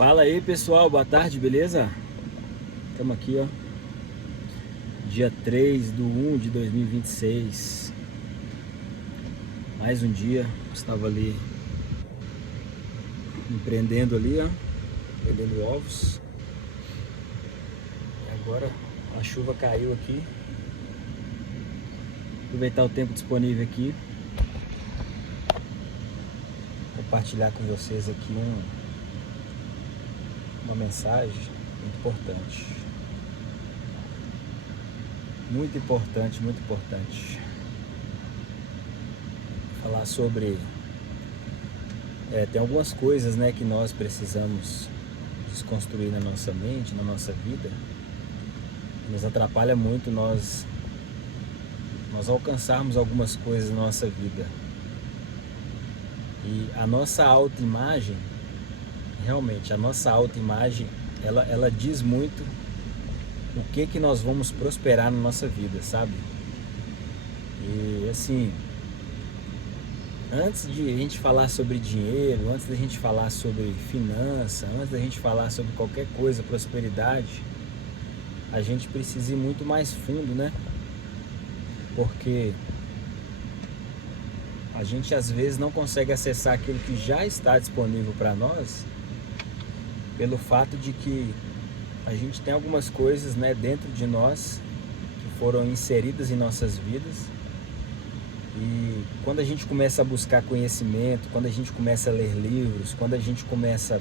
Fala aí pessoal, boa tarde, beleza? Estamos aqui, ó, dia 3/1/2026. Mais um dia, estava ali empreendendo ali, ó, vendendo ovos. E agora a chuva caiu aqui. Aproveitar o tempo disponível aqui, compartilhar com vocês aqui uma mensagem muito importante. Muito importante, muito importante. Falar sobre... tem algumas coisas, né, que nós precisamos desconstruir na nossa mente, na nossa vida. Nos atrapalha muito nós alcançarmos algumas coisas na nossa vida. E a nossa autoimagem, realmente, a nossa autoimagem, ela diz muito o que nós vamos prosperar na nossa vida, sabe? E assim, antes de a gente falar sobre dinheiro, antes da gente falar sobre finança, antes da gente falar sobre qualquer coisa, prosperidade, a gente precisa ir muito mais fundo, né? Porque a gente às vezes não consegue acessar aquilo que já está disponível para nós, pelo fato de que a gente tem algumas coisas, né, dentro de nós que foram inseridas em nossas vidas. E quando a gente começa a buscar conhecimento, quando a gente começa a ler livros, quando a gente começa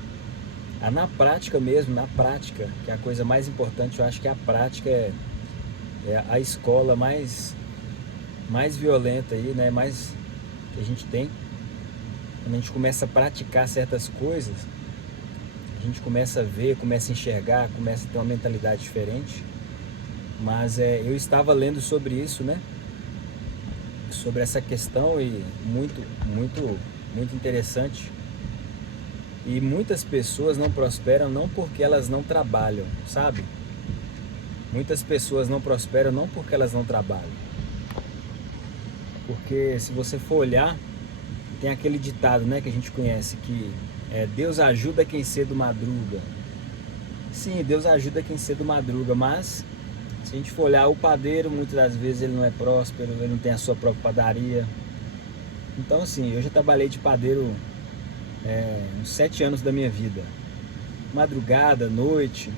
a, na prática mesmo, na prática, que é a coisa mais importante, eu acho que a prática é a escola mais violenta aí, né, mais que a gente tem. Quando a gente começa a praticar certas coisas, a gente começa a ver, começa a enxergar, começa a ter uma mentalidade diferente. Mas eu estava lendo sobre isso, né, sobre essa questão, e muito interessante. E muitas pessoas não prosperam não porque elas não trabalham, sabe? Muitas pessoas não prosperam não porque elas não trabalham. Porque se você for olhar, tem aquele ditado, né, que a gente conhece, que Deus ajuda quem cedo madruga. Sim, Deus ajuda quem cedo madruga, mas se a gente for olhar, o padeiro muitas das vezes ele não é próspero, ele não tem a sua própria padaria. Então assim, eu já trabalhei de padeiro uns 7 anos da minha vida, madrugada, noite.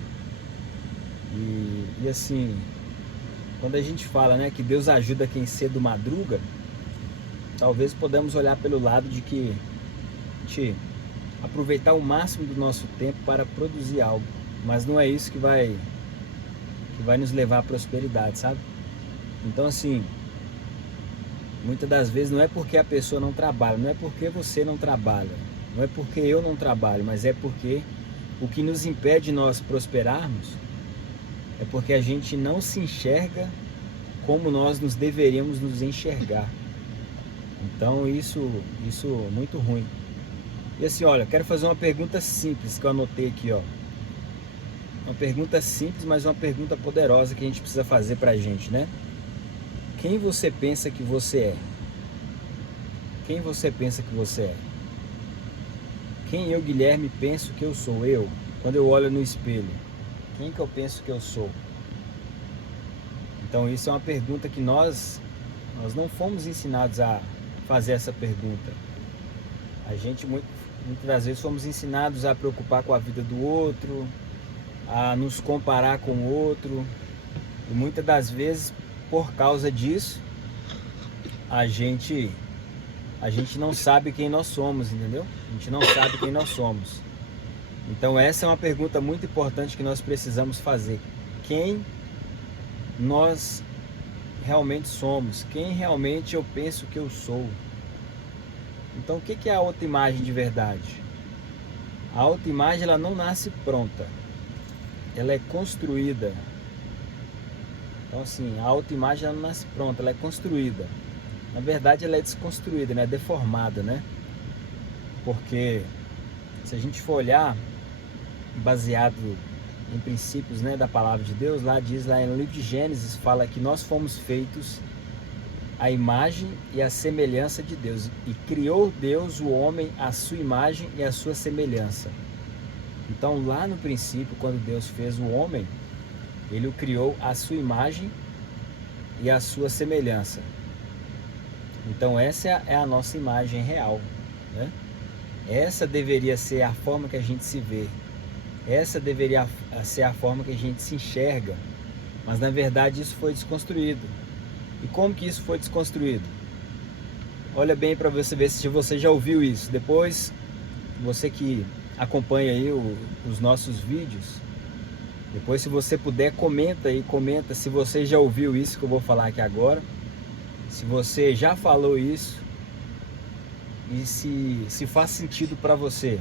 E assim, quando a gente fala, né, que Deus ajuda quem cedo madruga, talvez podemos olhar pelo lado de que a gente aproveitar o máximo do nosso tempo para produzir algo, mas não é isso que vai nos levar à prosperidade, sabe? Então assim, muitas das vezes não é porque a pessoa não trabalha, não é porque você não trabalha, não é porque eu não trabalho, mas é porque o que nos impede de nós prosperarmos é porque a gente não se enxerga como nós nos deveríamos nos enxergar. Então isso é muito ruim. E assim, olha, quero fazer uma pergunta simples que eu anotei aqui, ó. Uma pergunta simples, mas uma pergunta poderosa que a gente precisa fazer pra gente, né? Quem você pensa que você é? Quem você pensa que você é? Quem eu, Guilherme, penso que eu sou? Eu, quando eu olho no espelho, quem que eu penso que eu sou? Então isso é uma pergunta que nós não fomos ensinados a fazer essa pergunta. A gente muitas das vezes fomos ensinados a preocupar com a vida do outro, a nos comparar com o outro, e muitas das vezes, por causa disso, a gente não sabe quem nós somos, entendeu? A gente não sabe quem nós somos. Então essa é uma pergunta muito importante que nós precisamos fazer. Quem nós realmente somos? Quem realmente eu penso que eu sou? Então o que é a autoimagem de verdade? A autoimagem, ela não nasce pronta, ela é construída. Então assim, a autoimagem ela não nasce pronta, ela é construída. Na verdade ela é desconstruída, né? Deformada, né? Porque se a gente for olhar, baseado em princípios, né, da palavra de Deus, lá diz, lá no livro de Gênesis, fala que nós fomos feitos à imagem e à semelhança de Deus, e criou Deus o homem à sua imagem e à sua semelhança. Então, lá no princípio, quando Deus fez o homem, Ele o criou à sua imagem e à sua semelhança. Então, essa é a nossa imagem real, né? Essa deveria ser a forma que a gente se vê. Essa deveria ser a forma que a gente se enxerga. Mas, na verdade, isso foi desconstruído. E como que isso foi desconstruído? Olha bem para você ver se você já ouviu isso. Depois, você que acompanha aí os nossos vídeos, depois, se você puder, comenta aí, comenta se você já ouviu isso que eu vou falar aqui agora, se você já falou isso e se faz sentido para você.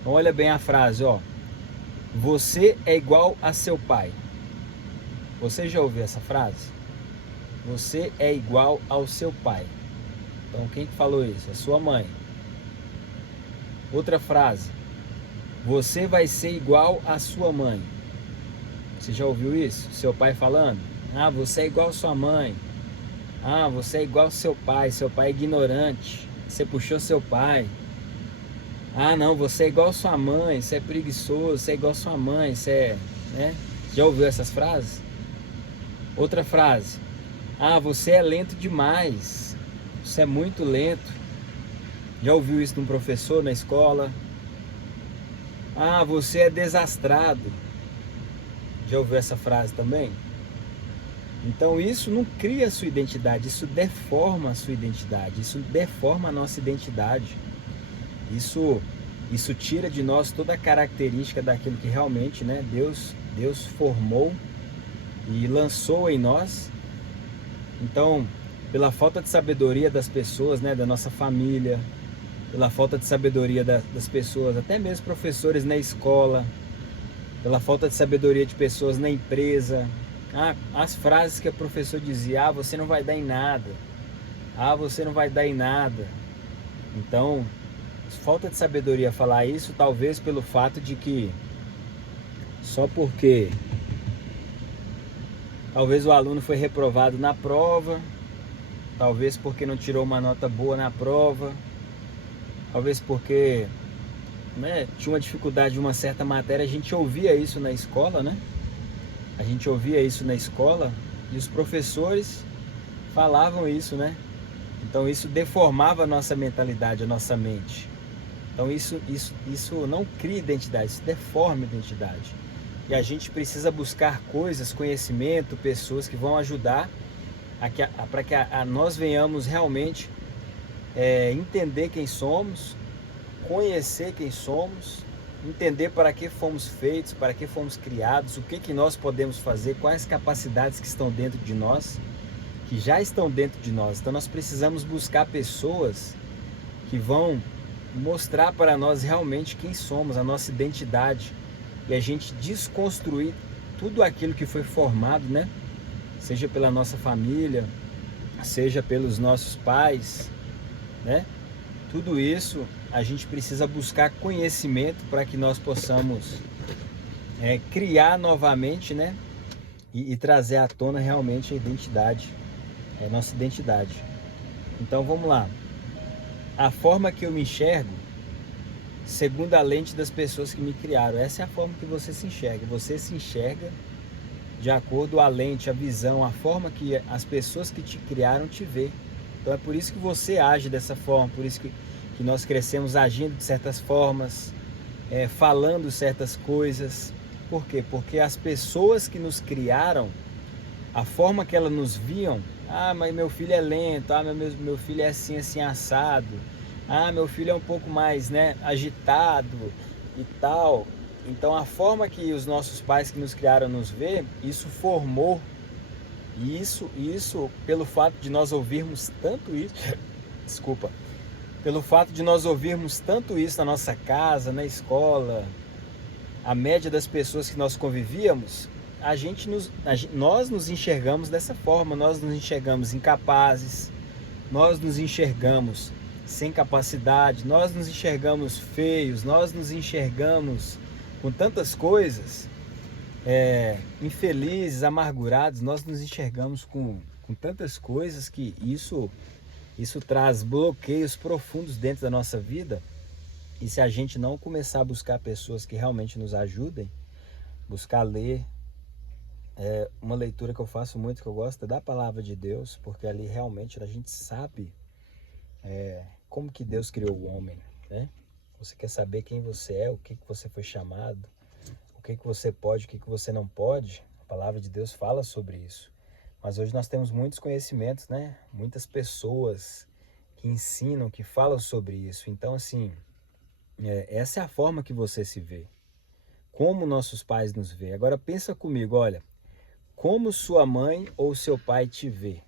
Então, olha bem a frase, ó. Você é igual a seu pai. Você já ouviu essa frase? Você é igual ao seu pai. Então, quem que falou isso? A sua mãe. Outra frase. Você vai ser igual à sua mãe. Você já ouviu isso? Seu pai falando? Ah, você é igual à sua mãe. Ah, você é igual ao seu pai é ignorante. Você puxou seu pai. Ah, não, você é igual à sua mãe, você é preguiçoso, você é igual à sua mãe, você é, né? Já ouviu essas frases? Outra frase. Ah, você é lento demais. Você é muito lento. Já ouviu isso de um professor na escola? Ah, você é desastrado. Já ouviu essa frase também? Então isso não cria a sua identidade, isso deforma a sua identidade, isso deforma a nossa identidade. Isso tira de nós toda a característica daquilo que realmente, né, Deus formou e lançou em nós. Então, pela falta de sabedoria das pessoas, né, da nossa família, pela falta de sabedoria das pessoas, até mesmo professores na escola, pela falta de sabedoria de pessoas na empresa, as frases que o professor dizia: ah, você não vai dar em nada, ah, você não vai dar em nada. Então, falta de sabedoria falar isso, talvez pelo fato de que só porque talvez o aluno foi reprovado na prova, talvez porque não tirou uma nota boa na prova, talvez porque, né, tinha uma dificuldade de uma certa matéria. A gente ouvia isso na escola, né? A gente ouvia isso na escola e os professores falavam isso, né? Então isso deformava a nossa mentalidade, a nossa mente. Então isso não cria identidade, isso deforma a identidade. E a gente precisa buscar coisas, conhecimento, pessoas que vão ajudar para que nós venhamos realmente entender quem somos, conhecer quem somos, entender para que fomos feitos, para que fomos criados, o que nós podemos fazer, quais capacidades que estão dentro de nós, que já estão dentro de nós. Então nós precisamos buscar pessoas que vão mostrar para nós realmente quem somos, a nossa identidade, e a gente desconstruir tudo aquilo que foi formado, né? Seja pela nossa família, seja pelos nossos pais, né? Tudo isso a gente precisa buscar conhecimento para que nós possamos criar novamente, né? E trazer à tona realmente a identidade, a nossa identidade. Então vamos lá. A forma que eu me enxergo, segundo a lente das pessoas que me criaram. Essa é a forma que você se enxerga. Você se enxerga de acordo com a lente, a visão, a forma que as pessoas que te criaram te vê. Então é por isso que você age dessa forma, por isso que nós crescemos agindo de certas formas, falando certas coisas. Por quê? Porque as pessoas que nos criaram, a forma que elas nos viam: ah, mas meu filho é lento, ah, meu filho é assim, assim, assado, ah, meu filho é um pouco mais, né, agitado e tal. Então a forma que os nossos pais que nos criaram nos vê, isso formou, e isso pelo fato de nós ouvirmos tanto isso, desculpa, pelo fato de nós ouvirmos tanto isso na nossa casa, na escola, a média das pessoas que nós convivíamos, nós nos enxergamos dessa forma, nós nos enxergamos incapazes, nós nos enxergamos sem capacidade, nós nos enxergamos feios, nós nos enxergamos com tantas coisas, infelizes, amargurados, nós nos enxergamos com tantas coisas que isso traz bloqueios profundos dentro da nossa vida. E se a gente não começar a buscar pessoas que realmente nos ajudem, buscar ler, uma leitura que eu faço muito, que eu gosto, é da palavra de Deus, porque ali realmente a gente sabe como que Deus criou o homem, né? Você quer saber quem você é, o que que você foi chamado, o que que você pode, o que que você não pode. A palavra de Deus fala sobre isso. Mas hoje nós temos muitos conhecimentos, né? Muitas pessoas que ensinam, que falam sobre isso. Então, assim, essa é a forma que você se vê. Como nossos pais nos vê. Agora pensa comigo, olha, como sua mãe ou seu pai te vê?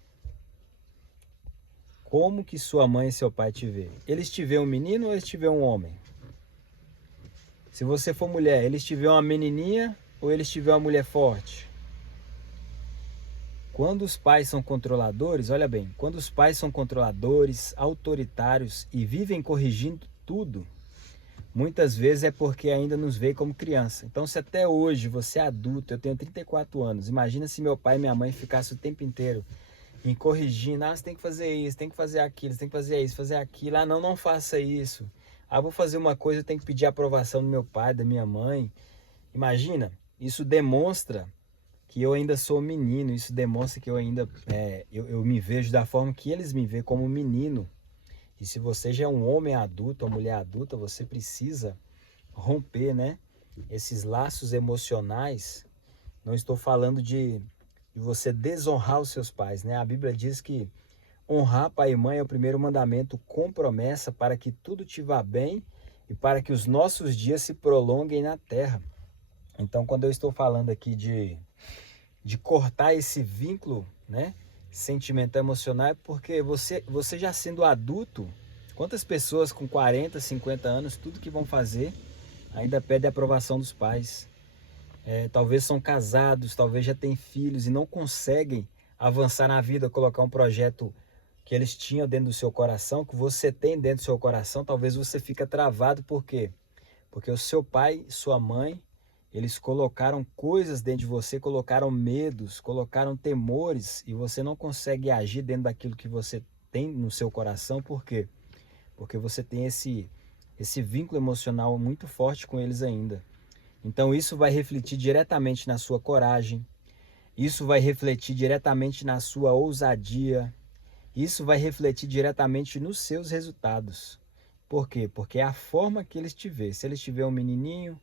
Como que sua mãe e seu pai te vê? Eles te vê um menino ou eles te vê um homem? Se você for mulher, eles te vê uma menininha ou eles te vê uma mulher forte? Quando os pais são controladores, olha bem, quando os pais são controladores, autoritários e vivem corrigindo tudo, muitas vezes é porque ainda nos vê como criança. Então, se até hoje você é adulto, eu tenho 34 anos, imagina se meu pai e minha mãe ficassem o tempo inteiro em corrigindo, você tem que fazer isso, tem que fazer aquilo, você tem que fazer isso, fazer aquilo, não, não faça isso. Vou fazer uma coisa, eu tenho que pedir a aprovação do meu pai, da minha mãe. Imagina, isso demonstra que eu ainda sou menino, isso demonstra que eu ainda, eu me vejo da forma que eles me veem, como menino. E se você já é um homem adulto, uma mulher adulta, você precisa romper, né, esses laços emocionais. Não estou falando de você desonrar os seus pais, né? A Bíblia diz que honrar pai e mãe é o primeiro mandamento com promessa para que tudo te vá bem e para que os nossos dias se prolonguem na terra. Então, quando eu estou falando aqui de cortar esse vínculo, né, sentimental, emocional, é porque você já sendo adulto, quantas pessoas com 40, 50 anos, tudo que vão fazer ainda pede a aprovação dos pais. Talvez são casados, talvez já têm filhos e não conseguem avançar na vida, colocar um projeto que eles tinham dentro do seu coração, que você tem dentro do seu coração. Talvez você fique travado, por quê? Porque o seu pai e sua mãe, eles colocaram coisas dentro de você, colocaram medos, colocaram temores, e você não consegue agir dentro daquilo que você tem no seu coração. Por quê? Porque você tem esse vínculo emocional muito forte com eles ainda. Então isso vai refletir diretamente na sua coragem, isso vai refletir diretamente na sua ousadia, isso vai refletir diretamente nos seus resultados. Por quê? Porque é a forma que eles te vê. Se eles te vê um menininho,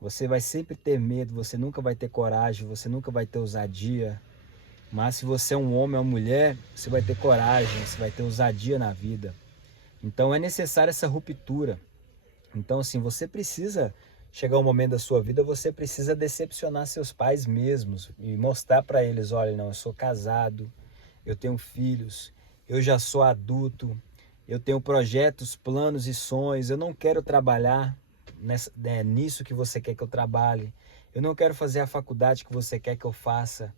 você vai sempre ter medo, você nunca vai ter coragem, você nunca vai ter ousadia. Mas se você é um homem ou uma mulher, você vai ter coragem, você vai ter ousadia na vida. Então é necessária essa ruptura. Então, assim, você precisa chegar um momento da sua vida, você precisa decepcionar seus pais mesmos e mostrar para eles, olha, não, eu sou casado, eu tenho filhos, eu já sou adulto, eu tenho projetos, planos e sonhos, eu não quero trabalhar nisso que você quer que eu trabalhe, eu não quero fazer a faculdade que você quer que eu faça.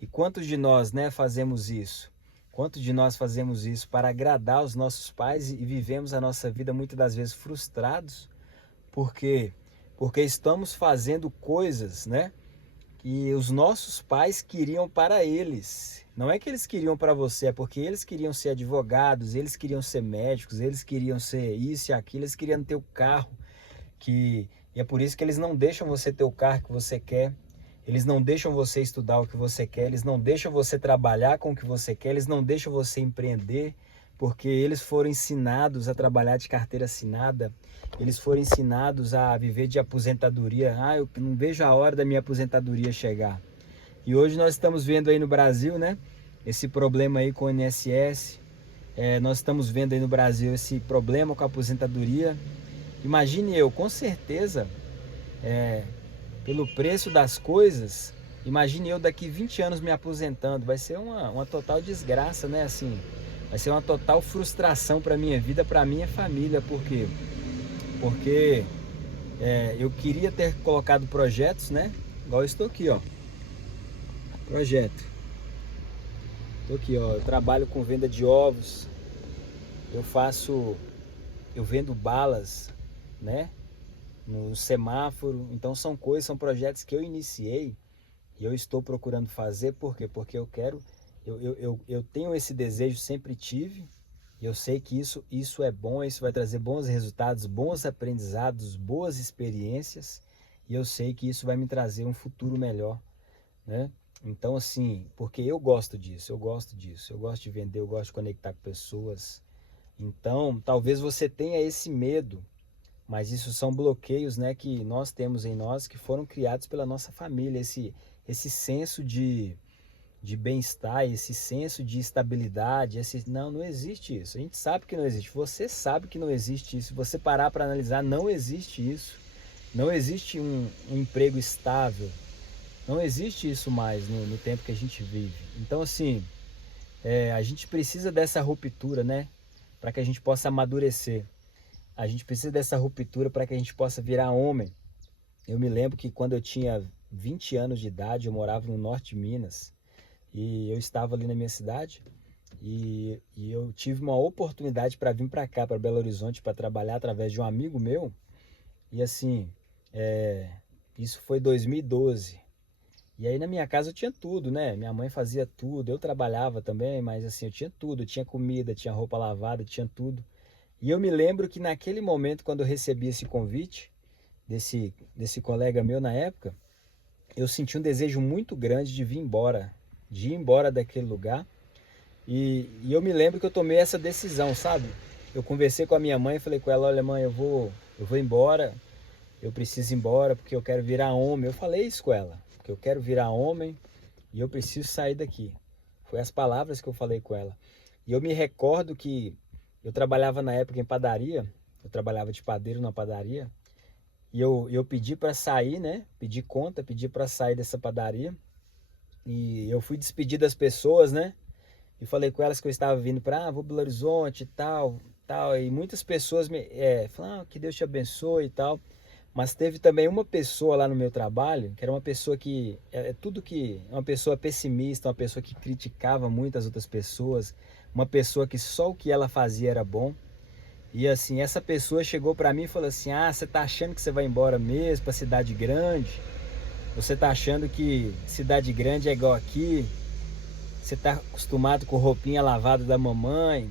E quantos de nós, né, fazemos isso? Quantos de nós fazemos isso para agradar os nossos pais e vivemos a nossa vida muitas das vezes frustrados? Por quê? Porque estamos fazendo coisas, né, que os nossos pais queriam para eles. Não é que eles queriam para você, é porque eles queriam ser advogados, eles queriam ser médicos, eles queriam ser isso e aquilo, eles queriam ter o carro e é por isso que eles não deixam você ter o carro que você quer. Eles não deixam você estudar o que você quer, eles não deixam você trabalhar com o que você quer, eles não deixam você empreender, porque eles foram ensinados a trabalhar de carteira assinada, eles foram ensinados a viver de aposentadoria. Eu não vejo a hora da minha aposentadoria chegar. E hoje nós estamos vendo aí no Brasil, né, esse problema aí com o INSS, nós estamos vendo aí no Brasil esse problema com a aposentadoria. Imagine eu, com certeza, pelo preço das coisas, imagine eu daqui 20 anos me aposentando, vai ser uma total desgraça, né? Assim, vai ser uma total frustração para minha vida, para minha família. Por quê? Porque eu queria ter colocado projetos, né? Igual eu estou aqui, ó. Projeto. Estou aqui, ó. Eu trabalho com venda de ovos. Eu vendo balas, né, no semáforo. Então são projetos que eu iniciei e eu estou procurando fazer. Por quê? Porque eu tenho esse desejo, sempre tive, E eu sei que isso é bom, isso vai trazer bons resultados, bons aprendizados, boas experiências. E eu sei que isso vai me trazer um futuro melhor, né? Então, assim, porque eu gosto disso, eu gosto disso, eu gosto de vender, eu gosto de conectar com pessoas. Então, talvez você tenha esse medo, mas isso são bloqueios, né, que nós temos em nós, que foram criados pela nossa família, esse senso de bem-estar, esse senso de estabilidade, não existe isso. A gente sabe que não existe. Você sabe que não existe isso. Se você parar para analisar, não existe isso. Não existe um emprego estável. Não existe isso mais no tempo que a gente vive. Então, assim, a gente precisa dessa ruptura, né? Para que a gente possa amadurecer. A gente precisa dessa ruptura para que a gente possa virar homem. Eu me lembro que quando eu tinha 20 anos de idade, eu morava no norte de Minas. E eu estava ali na minha cidade e eu tive uma oportunidade para vir para cá, para Belo Horizonte, para trabalhar através de um amigo meu. E assim, é, isso foi 2012. E aí na minha casa eu tinha tudo, né? Minha mãe fazia tudo, eu trabalhava também, mas assim, eu tinha tudo, eu tinha comida, tinha roupa lavada, tinha tudo. E eu me lembro que naquele momento, quando eu recebi esse convite desse colega meu na época, eu senti um desejo muito grande de ir embora daquele lugar. E eu me lembro que eu tomei essa decisão, sabe? Eu conversei com a minha mãe e falei com ela, olha mãe, eu vou embora, eu preciso ir embora porque eu quero virar homem. Eu falei isso com ela, porque eu quero virar homem e eu preciso sair daqui. Foi as palavras que eu falei com ela. E eu me recordo que eu trabalhava na época em padaria, eu trabalhava de padeiro na padaria, e eu pedi para sair, né? Pedi conta, pedi para sair dessa padaria. E eu fui despedir das pessoas, né? E falei com elas que eu estava vindo para, vou Belo Horizonte e tal, tal. E muitas pessoas me falaram, que Deus te abençoe e tal. Mas teve também uma pessoa lá no meu trabalho, que era uma pessoa que, uma pessoa pessimista, uma pessoa que criticava muito as outras pessoas, uma pessoa que só o que ela fazia era bom. E assim, essa pessoa chegou para mim e falou assim, você tá achando que você vai embora mesmo para cidade grande? Você tá achando que cidade grande é igual aqui? Você tá acostumado com roupinha lavada da mamãe,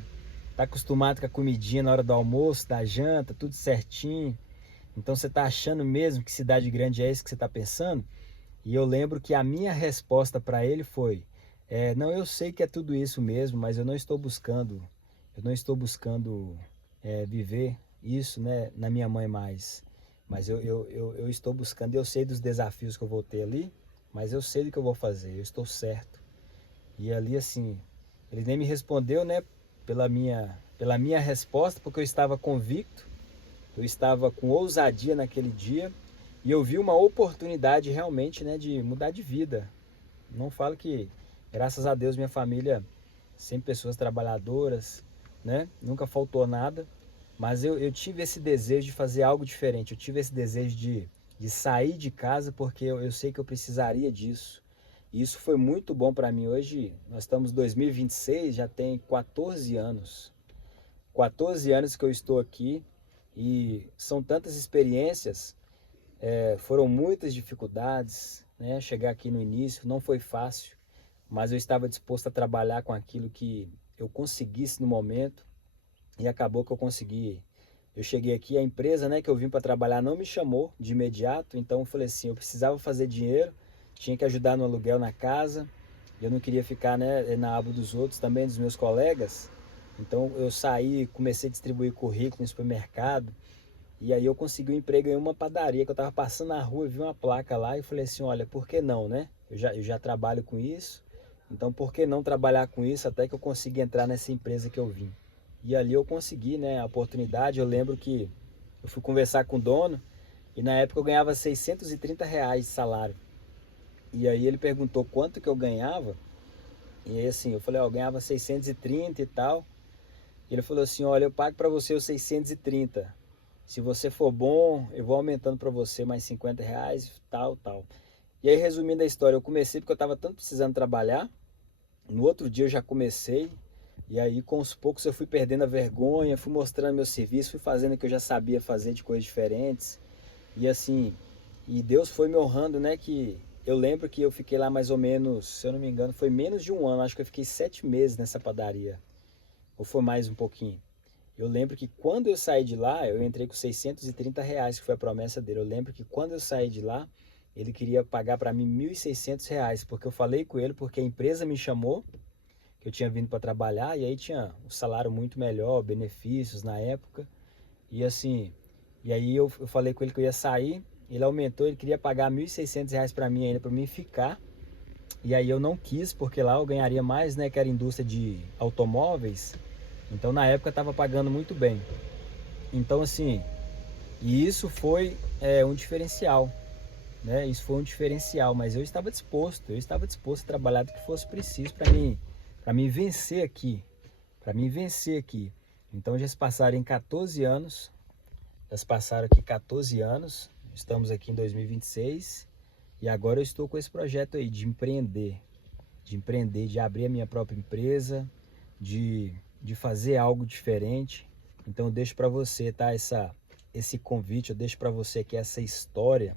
tá acostumado com a comidinha na hora do almoço, da janta, tudo certinho. Então você tá achando mesmo que cidade grande é isso que você tá pensando? E eu lembro que a minha resposta para ele foi, não, eu sei que é tudo isso mesmo, mas eu não estou buscando viver isso, né, na minha mãe mais. Mas eu estou buscando, eu sei dos desafios que eu vou ter ali, mas eu sei do que eu vou fazer, eu estou certo. E ali assim, ele nem me respondeu, né, pela minha resposta, porque eu estava convicto, eu estava com ousadia naquele dia e eu vi uma oportunidade realmente, né, de mudar de vida. Não falo que, graças a Deus, minha família, sempre pessoas trabalhadoras, né, nunca faltou nada, mas eu tive esse desejo de fazer algo diferente, eu tive esse desejo de sair de casa porque eu sei que eu precisaria disso. E isso foi muito bom para mim. Hoje nós estamos em 2026, já tem 14 anos. 14 anos que eu estou aqui e são tantas experiências, foram muitas dificuldades, né? Chegar aqui no início não foi fácil, mas eu estava disposto a trabalhar com aquilo que eu conseguisse no momento e acabou que eu consegui. Eu cheguei aqui, a empresa, né, que eu vim para trabalhar não me chamou de imediato, então eu falei assim, eu precisava fazer dinheiro, tinha que ajudar no aluguel na casa, eu não queria ficar, né, na aba dos outros, também dos meus colegas, então eu saí, comecei a distribuir currículo no supermercado, e aí eu consegui um emprego em uma padaria, que eu estava passando na rua, vi uma placa lá e falei assim, olha, por que não, né? Eu já trabalho com isso, então por que não trabalhar com isso até que eu consiga entrar nessa empresa que eu vim? E ali eu consegui, né, a oportunidade. Eu lembro que eu fui conversar com o dono e na época eu ganhava R$ 630 de salário. E aí ele perguntou quanto que eu ganhava. E aí assim, eu falei, ó, eu ganhava 630 e tal. E ele falou assim, olha, eu pago para você os 630. Se você for bom, eu vou aumentando para você mais R$ 50, tal, tal. E aí, resumindo a história, eu comecei porque eu estava tanto precisando trabalhar. No outro dia eu já comecei. E aí, com os poucos, eu fui perdendo a vergonha, fui mostrando meu serviço, fui fazendo o que eu já sabia fazer de coisas diferentes. E assim, e Deus foi me honrando, né? Que eu lembro que eu fiquei lá mais ou menos, se eu não me engano, foi menos de um ano. Acho que eu fiquei 7 meses nessa padaria. Ou foi mais um pouquinho? Eu lembro que quando eu saí de lá, eu entrei com R$ 630, que foi a promessa dele. Eu lembro que quando eu saí de lá, ele queria pagar para mim R$ 1.600, porque eu falei com ele, porque a empresa me chamou, que eu tinha vindo para trabalhar, e aí tinha um salário muito melhor, benefícios na época. E assim, e aí eu falei com ele que eu ia sair, ele aumentou, ele queria pagar R$ 1.600 para mim ainda, para mim ficar. E aí eu não quis, porque lá eu ganharia mais, né, que era indústria de automóveis. Então na época eu estava pagando muito bem. Então assim, e isso foi um diferencial, né? Isso foi um diferencial, mas eu estava disposto a trabalhar do que fosse preciso para mim vencer aqui, para mim vencer aqui. Então já se passaram em 14 anos, já se passaram aqui 14 anos, estamos aqui em 2026 e agora eu estou com esse projeto aí de empreender, de abrir a minha própria empresa, de fazer algo diferente. Então eu deixo para você, tá, esse convite, eu deixo para você aqui essa história,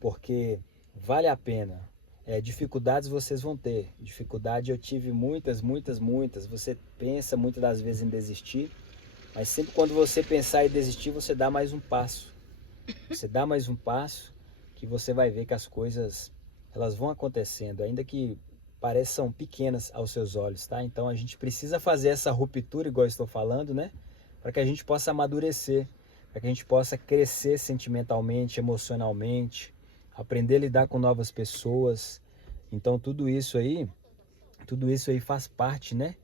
porque vale a pena. Dificuldades vocês vão ter, dificuldade eu tive muitas, muitas, muitas. Você pensa muitas das vezes em desistir, mas sempre quando você pensar em desistir, você dá mais um passo. Você dá mais um passo que você vai ver que as coisas elas vão acontecendo, ainda que pareçam pequenas aos seus olhos, tá? Então a gente precisa fazer essa ruptura, igual eu estou falando, né? Para que a gente possa amadurecer, para que a gente possa crescer sentimentalmente, emocionalmente, aprender a lidar com novas pessoas. Então tudo isso aí faz parte, né?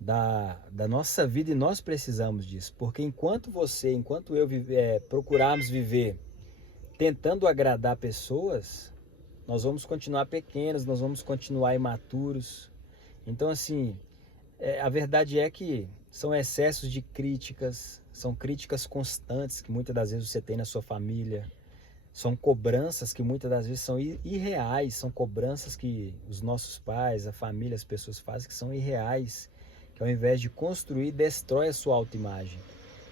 Da nossa vida, e nós precisamos disso, porque enquanto eu procurarmos viver tentando agradar pessoas, nós vamos continuar pequenos, nós vamos continuar imaturos. Então assim, a verdade é que são excessos de críticas, são críticas constantes que muitas das vezes você tem na sua família, são cobranças que muitas das vezes são irreais, são cobranças que os nossos pais, a família, as pessoas fazem que são irreais, que ao invés de construir, destrói a sua autoimagem.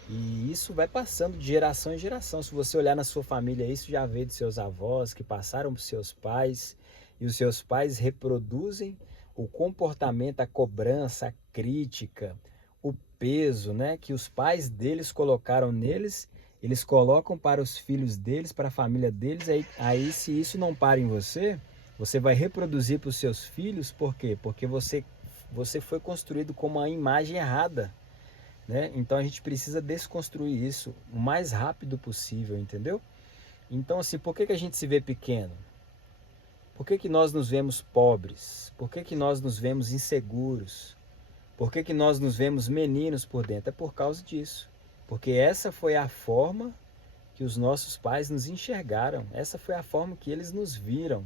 E isso vai passando de geração em geração. Se você olhar na sua família, isso já veio dos seus avós, que passaram para os seus pais, e os seus pais reproduzem o comportamento, a cobrança, a crítica, o peso, né, que os pais deles colocaram neles, eles colocam para os filhos deles, para a família deles. Aí se isso não para em você, você vai reproduzir para os seus filhos. Por quê? Porque você foi construído com uma imagem errada, né? Então a gente precisa desconstruir isso o mais rápido possível, entendeu? Então assim, por que a gente se vê pequeno? Por que nós nos vemos pobres? Por que nós nos vemos inseguros? Por que nós nos vemos meninos por dentro? É por causa disso. Porque essa foi a forma que os nossos pais nos enxergaram. Essa foi a forma que eles nos viram.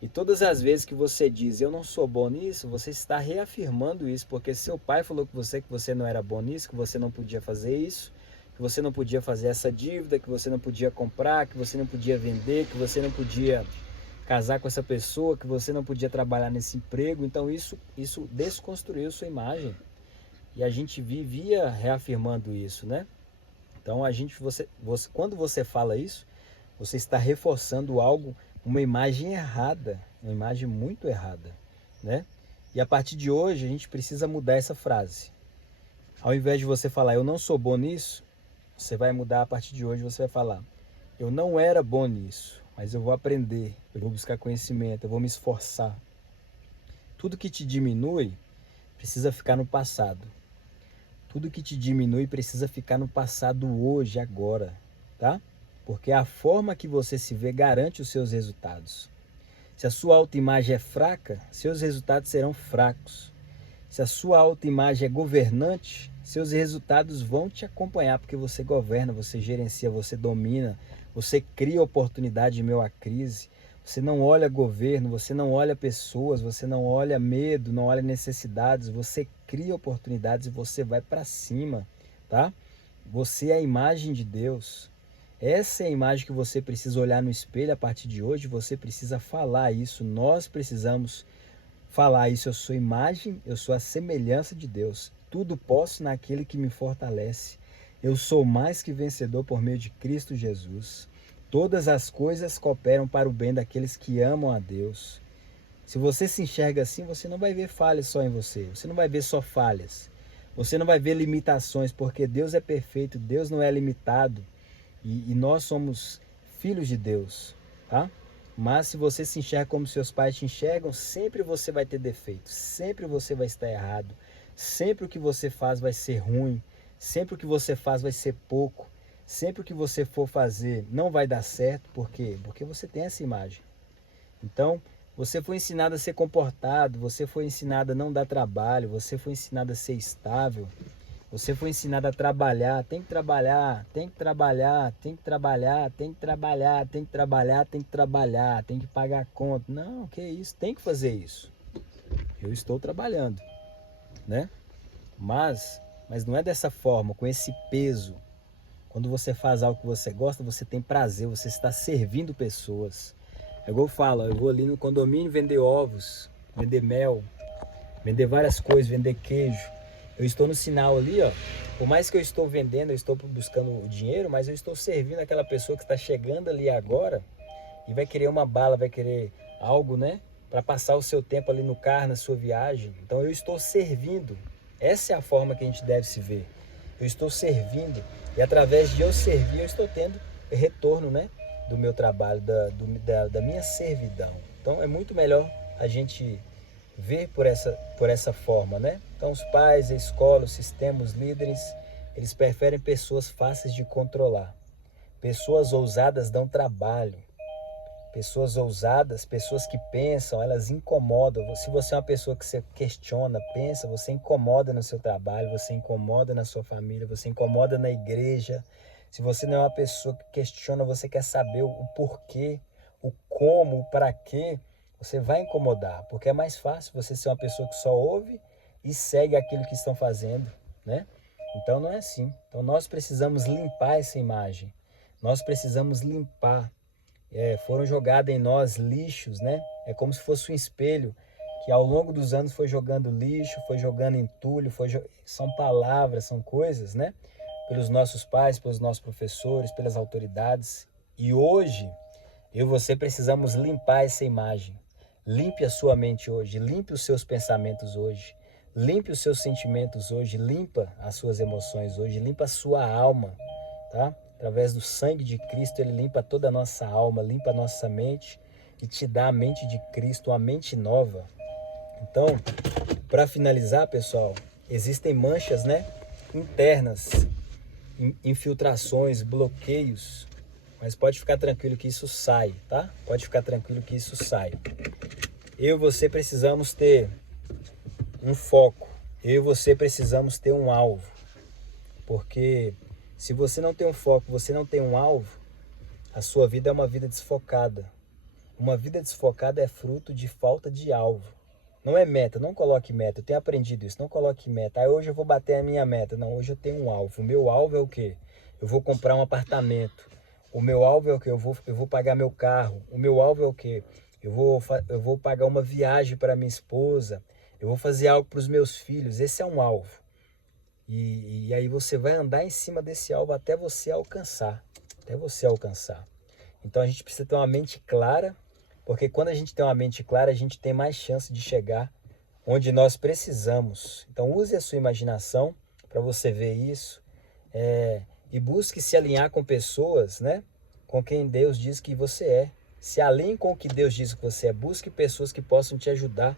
E todas as vezes que você diz, eu não sou bom nisso, você está reafirmando isso, porque seu pai falou com você que você não era bom nisso, que você não podia fazer isso, que você não podia fazer essa dívida, que você não podia comprar, que você não podia vender, que você não podia casar com essa pessoa, que você não podia trabalhar nesse emprego. Então isso desconstruiu sua imagem. E a gente vivia reafirmando isso, né? Então quando você fala isso, você está reforçando algo, uma imagem errada, uma imagem muito errada, né? E a partir de hoje a gente precisa mudar essa frase. Ao invés de você falar, eu não sou bom nisso, você vai mudar. A partir de hoje você vai falar, eu não era bom nisso, mas eu vou aprender, eu vou buscar conhecimento, eu vou me esforçar. Tudo que te diminui precisa ficar no passado. Tudo que te diminui precisa ficar no passado hoje, agora, tá? Porque a forma que você se vê garante os seus resultados. Se a sua autoimagem é fraca, seus resultados serão fracos. Se a sua autoimagem é governante, seus resultados vão te acompanhar, porque você governa, você gerencia, você domina, você cria oportunidade em meio à crise. Você não olha governo, você não olha pessoas, você não olha medo, não olha necessidades, você cria oportunidades e você vai para cima, tá? Você é a imagem de Deus. Essa é a imagem que você precisa olhar no espelho a partir de hoje. Você precisa falar isso, nós precisamos falar isso. Eu sou imagem, eu sou a semelhança de Deus. Tudo posso naquele que me fortalece. Eu sou mais que vencedor por meio de Cristo Jesus. Todas as coisas cooperam para o bem daqueles que amam a Deus. Se você se enxerga assim, você não vai ver falhas só em você. Você não vai ver só falhas. Você não vai ver limitações, porque Deus é perfeito, Deus não é limitado. E nós somos filhos de Deus, tá? Mas se você se enxerga como seus pais te enxergam, sempre você vai ter defeitos, sempre você vai estar errado, sempre o que você faz vai ser ruim, sempre o que você faz vai ser pouco, sempre o que você for fazer não vai dar certo, por quê? Porque você tem essa imagem. Então, você foi ensinado a ser comportado, você foi ensinado a não dar trabalho, você foi ensinado a ser estável, você foi ensinado a trabalhar, tem que trabalhar, tem que trabalhar, tem que trabalhar, tem que trabalhar, tem que trabalhar, tem que trabalhar, tem que pagar a conta. Não, que isso, tem que fazer isso. Eu estou trabalhando, né? Mas não é dessa forma, com esse peso. Quando você faz algo que você gosta, você tem prazer, você está servindo pessoas. É igual eu falo, eu vou ali no condomínio vender ovos, vender mel, vender várias coisas, vender queijo. Eu estou no sinal ali, ó. Por mais que eu estou vendendo, eu estou buscando o dinheiro, mas eu estou servindo aquela pessoa que está chegando ali agora e vai querer uma bala, vai querer algo, né? Para passar o seu tempo ali no carro, na sua viagem. Então eu estou servindo. Essa é a forma que a gente deve se ver. Eu estou servindo e através de eu servir, eu estou tendo retorno, né? Do meu trabalho, da minha servidão. Então é muito melhor a gente ver por essa forma, né? Então os pais, a escola, os sistemas, os líderes, eles preferem pessoas fáceis de controlar. Pessoas ousadas dão trabalho. Pessoas ousadas, pessoas que pensam, elas incomodam. Se você é uma pessoa que você questiona, pensa, você incomoda no seu trabalho, você incomoda na sua família, você incomoda na igreja. Se você não é uma pessoa que questiona, você quer saber o porquê, o como, o para quê, você vai incomodar, porque é mais fácil você ser uma pessoa que só ouve e segue aquilo que estão fazendo, né? Então não é assim. Então nós precisamos limpar essa imagem. Nós precisamos limpar. Foram jogados em nós lixos, né? É como se fosse um espelho que ao longo dos anos foi jogando lixo, foi jogando entulho, são palavras, são coisas, né? Pelos nossos pais, pelos nossos professores, pelas autoridades. E hoje, eu e você precisamos limpar essa imagem. Limpe a sua mente hoje, limpe os seus pensamentos hoje, limpe os seus sentimentos hoje, limpa as suas emoções hoje, limpa a sua alma, tá? Através do sangue de Cristo, ele limpa toda a nossa alma, limpa a nossa mente e te dá a mente de Cristo, uma mente nova. Então, para finalizar, pessoal, existem manchas, né, internas, infiltrações, bloqueios, mas pode ficar tranquilo que isso sai, tá? Pode ficar tranquilo que isso sai. Eu e você precisamos ter um foco. Eu e você precisamos ter um alvo. Porque se você não tem um foco, você não tem um alvo, a sua vida é uma vida desfocada. Uma vida desfocada é fruto de falta de alvo. Não é meta, não coloque meta. Eu tenho aprendido isso, não coloque meta. Hoje eu vou bater a minha meta. Não, hoje eu tenho um alvo. O meu alvo é o quê? Eu vou comprar um apartamento. O meu alvo é o quê? Eu vou pagar meu carro. O meu alvo é o quê? Eu vou pagar uma viagem para minha esposa. Eu vou fazer algo para os meus filhos. Esse é um alvo. E aí você vai andar em cima desse alvo até você alcançar. Até você alcançar. Então a gente precisa ter uma mente clara, porque quando a gente tem uma mente clara, a gente tem mais chance de chegar onde nós precisamos. Então use a sua imaginação para você ver isso. E busque se alinhar com pessoas, né, com quem Deus diz que você é. Se alinhe com o que Deus diz que você é. Busque pessoas que possam te ajudar.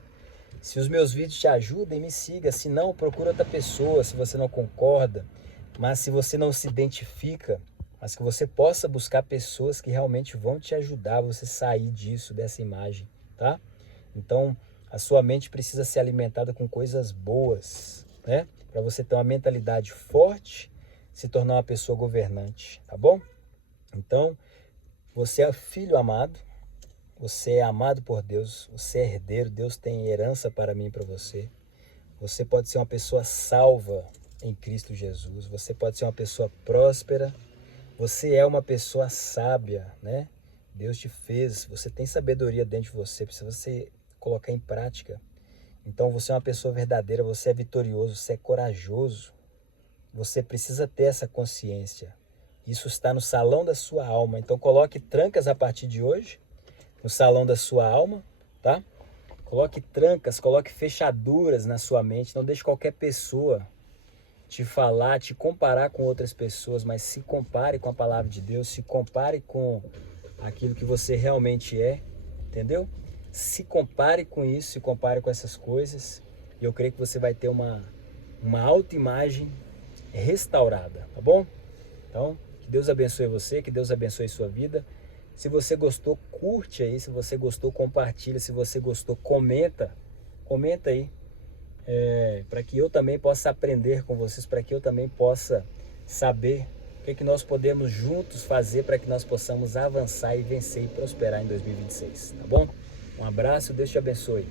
Se os meus vídeos te ajudem, me siga. Se não, procura outra pessoa, se você não concorda. Mas se você não se identifica, mas que você possa buscar pessoas que realmente vão te ajudar a você sair disso, dessa imagem, tá? Então, a sua mente precisa ser alimentada com coisas boas, né? Para você ter uma mentalidade forte, se tornar uma pessoa governante, tá bom? Então, você é filho amado, você é amado por Deus, você é herdeiro, Deus tem herança para mim e para você. Você pode ser uma pessoa salva em Cristo Jesus, você pode ser uma pessoa próspera, você é uma pessoa sábia, né? Deus te fez, você tem sabedoria dentro de você, precisa você colocar em prática. Então você é uma pessoa verdadeira, você é vitorioso, você é corajoso. Você precisa ter essa consciência. Isso está no salão da sua alma. Então coloque trancas a partir de hoje, no salão da sua alma, tá? Coloque trancas, coloque fechaduras na sua mente. Não deixe qualquer pessoa te falar, te comparar com outras pessoas, mas se compare com a palavra de Deus, se compare com aquilo que você realmente é, entendeu? Se compare com isso, se compare com essas coisas, e eu creio que você vai ter uma autoimagem restaurada, tá bom? Então, que Deus abençoe você, que Deus abençoe sua vida. Se você gostou, curte aí, se você gostou, compartilha, se você gostou, comenta aí, para que eu também possa aprender com vocês, para que eu também possa saber o que nós podemos juntos fazer para que nós possamos avançar e vencer e prosperar em 2026, tá bom? Um abraço, Deus te abençoe.